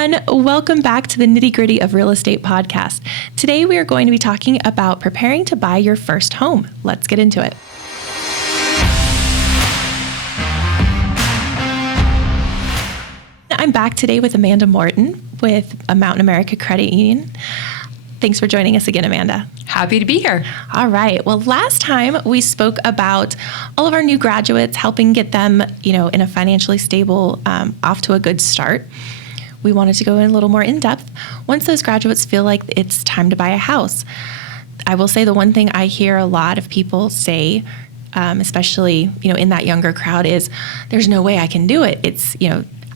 everyone. Welcome back to the Nitty Gritty of Real Estate podcast. Today we are going to be talking about preparing to buy your first home. Let's get into it. I'm back today with Amanda Morton with a Mountain America Credit Union. Thanks for joining us again, Amanda. Happy to be here. All right. Well, last time we spoke about all of our new graduates, helping get them, in a financially stable, off to a good start. We wanted to go in a little more in depth. Once those graduates feel like it's time to buy a house, I will say the one thing I hear a lot of people say, especially, in that younger crowd is there's no way I can do it. It's,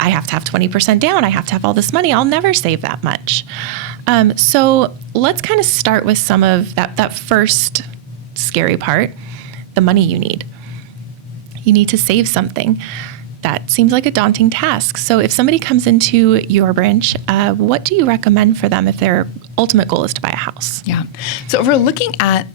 I have to have 20% down. I have to have all this money. I'll never save that much. So let's kind of start with some of that first scary part, the money you need. You need to save something. That seems like a daunting task. So if somebody comes into your branch, what do you recommend for them if their ultimate goal is to buy a house? Yeah. So if we're looking at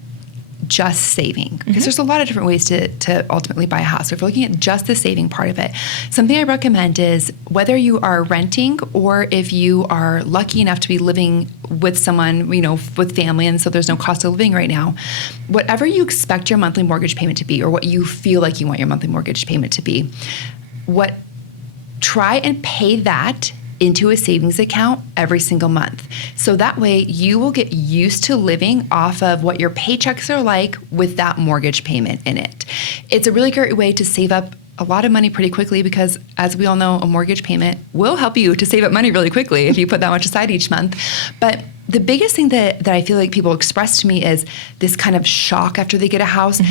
just saving, because there's a lot of different ways to ultimately buy a house. So if we're looking at just the saving part of it, something I recommend is whether you are renting or if you are lucky enough to be living with someone, with family, and so there's no cost of living right now, whatever you expect your monthly mortgage payment to be or what you feel like you want your monthly mortgage payment to be, try and pay that into a savings account every single month. So that way you will get used to living off of what your paychecks are like with that mortgage payment in it. It's a really great way to save up a lot of money pretty quickly because, as we all know, a mortgage payment will help you to save up money really quickly if you put that much aside each month. But the biggest thing that I feel like people express to me is this kind of shock after they get a house.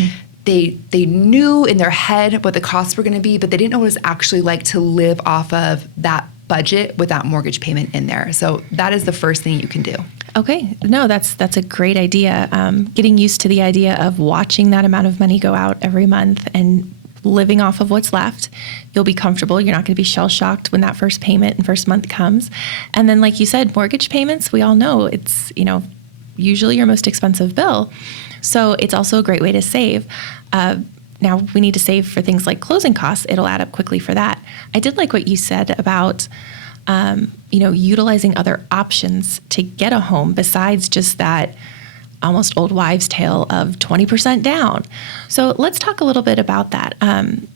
They knew in their head what the costs were going to be, but they didn't know what it was actually like to live off of that budget with that mortgage payment in there. So that is the first thing you can do. Okay. No, that's a great idea. Getting used to the idea of watching that amount of money go out every month and living off of what's left. You'll be comfortable. You're not going to be shell-shocked when that first payment and first month comes. And then, like you said, mortgage payments, we all know it's, usually your most expensive bill. So it's also a great way to save. Now we need to save for things like closing costs. It'll add up quickly for that. I did like what you said about, utilizing other options to get a home besides just that almost old wives' tale of 20% down. So let's talk a little bit about that. When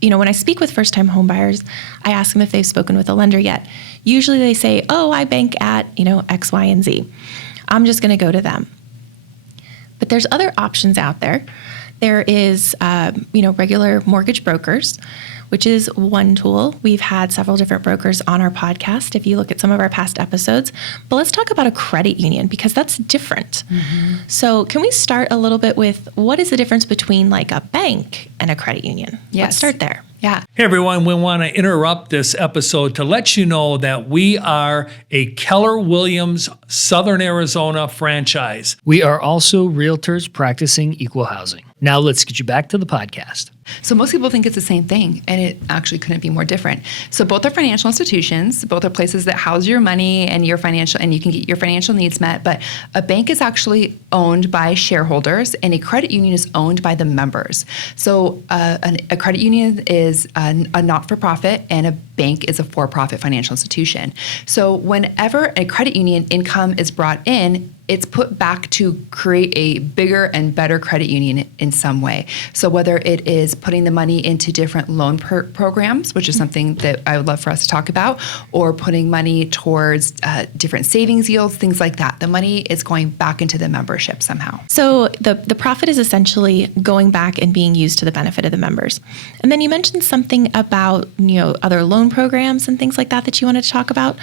I speak with first-time home buyers, I ask them if they've spoken with a lender yet. Usually they say, oh, I bank at, X, Y, and Z. I'm just going to go to them. But there's other options out there. There is, regular mortgage brokers, which is one tool. We've had several different brokers on our podcast if you look at some of our past episodes. But let's talk about a credit union because that's different. So can we start a little bit with what is the difference between like a bank and a credit union? Yes. Let's start there. Yeah. Hey everyone, we want to interrupt this episode to let you know that we are a Keller Williams Southern Arizona franchise. We are also realtors practicing equal housing. Now let's get you back to the podcast. So most people think it's the same thing, and it actually couldn't be more different. So both are financial institutions, both are places that house your money and your financial, and you can get your financial needs met. But a bank is actually owned by shareholders, and a credit union is owned by the members. So a credit union is a not-for-profit, and a bank is a for-profit financial institution. So whenever a credit union income is brought in, it's put back to create a bigger and better credit union in some way. So whether it is putting the money into different loan programs, which is something that I would love for us to talk about, or putting money towards different savings yields, things like that. The money is going back into the membership somehow. So the profit is essentially going back and being used to the benefit of the members. And then you mentioned something about, other loan programs and things like that you wanted to talk about.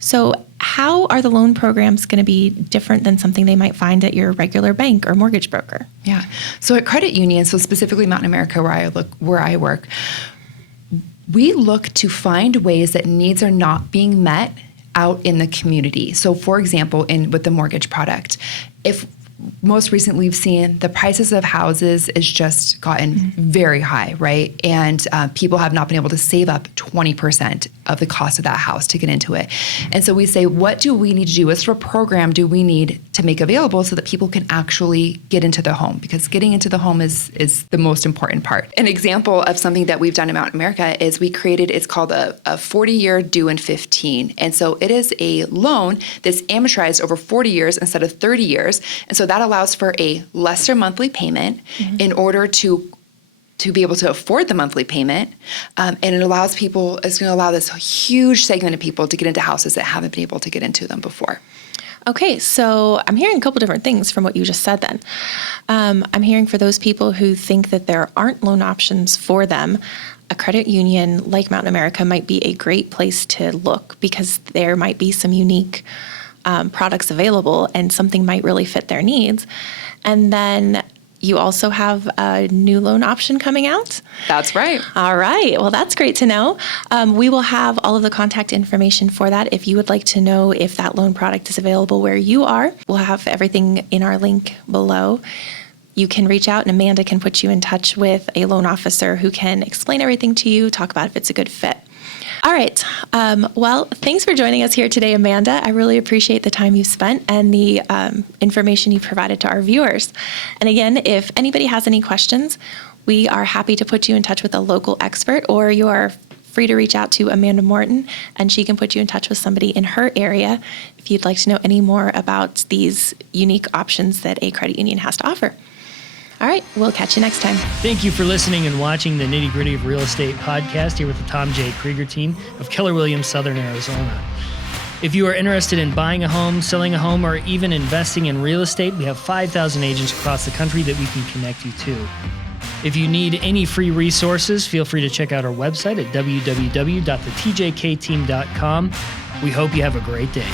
So how are the loan programs going to be different than something they might find at your regular bank or mortgage broker? Yeah. So at credit unions, so specifically Mountain America where I work, we look to find ways that needs are not being met out in the community. So for example, with the mortgage product, if most recently we've seen the prices of houses has just gotten very high, right? And people have not been able to save up 20% of the cost of that house to get into it. And so we say, what do we need to do? What sort of program do we need to make available so that people can actually get into the home, because getting into the home is the most important part. An example of something that we've done in Mountain America is we created, it's called a 40-year due in 15. And so it is a loan that's amortized over 40 years instead of 30 years. And so that allows for a lesser monthly payment in order to be able to afford the monthly payment. And it allows people, it's going to allow this huge segment of people to get into houses that haven't been able to get into them before. Okay, so I'm hearing a couple different things from what you just said then. I'm hearing for those people who think that there aren't loan options for them, a credit union like Mountain America might be a great place to look, because there might be some unique products available and something might really fit their needs. And then you also have a new loan option coming out? That's right. All right. Well, that's great to know. We will have all of the contact information for that. If you would like to know if that loan product is available where you are, we'll have everything in our link below. You can reach out and Amanda can put you in touch with a loan officer who can explain everything to you, talk about if it's a good fit. All right. Well, thanks for joining us here today, Amanda. I really appreciate the time you spent and the information you provided to our viewers. And again, if anybody has any questions, we are happy to put you in touch with a local expert, or you are free to reach out to Amanda Morton and she can put you in touch with somebody in her area if you'd like to know any more about these unique options that a credit union has to offer. All right, we'll catch you next time. Thank you for listening and watching the Nitty Gritty of Real Estate podcast here with the Tom J. Krieger team of Keller Williams, Southern Arizona. If you are interested in buying a home, selling a home, or even investing in real estate, we have 5,000 agents across the country that we can connect you to. If you need any free resources, feel free to check out our website at www.thetjkteam.com. We hope you have a great day.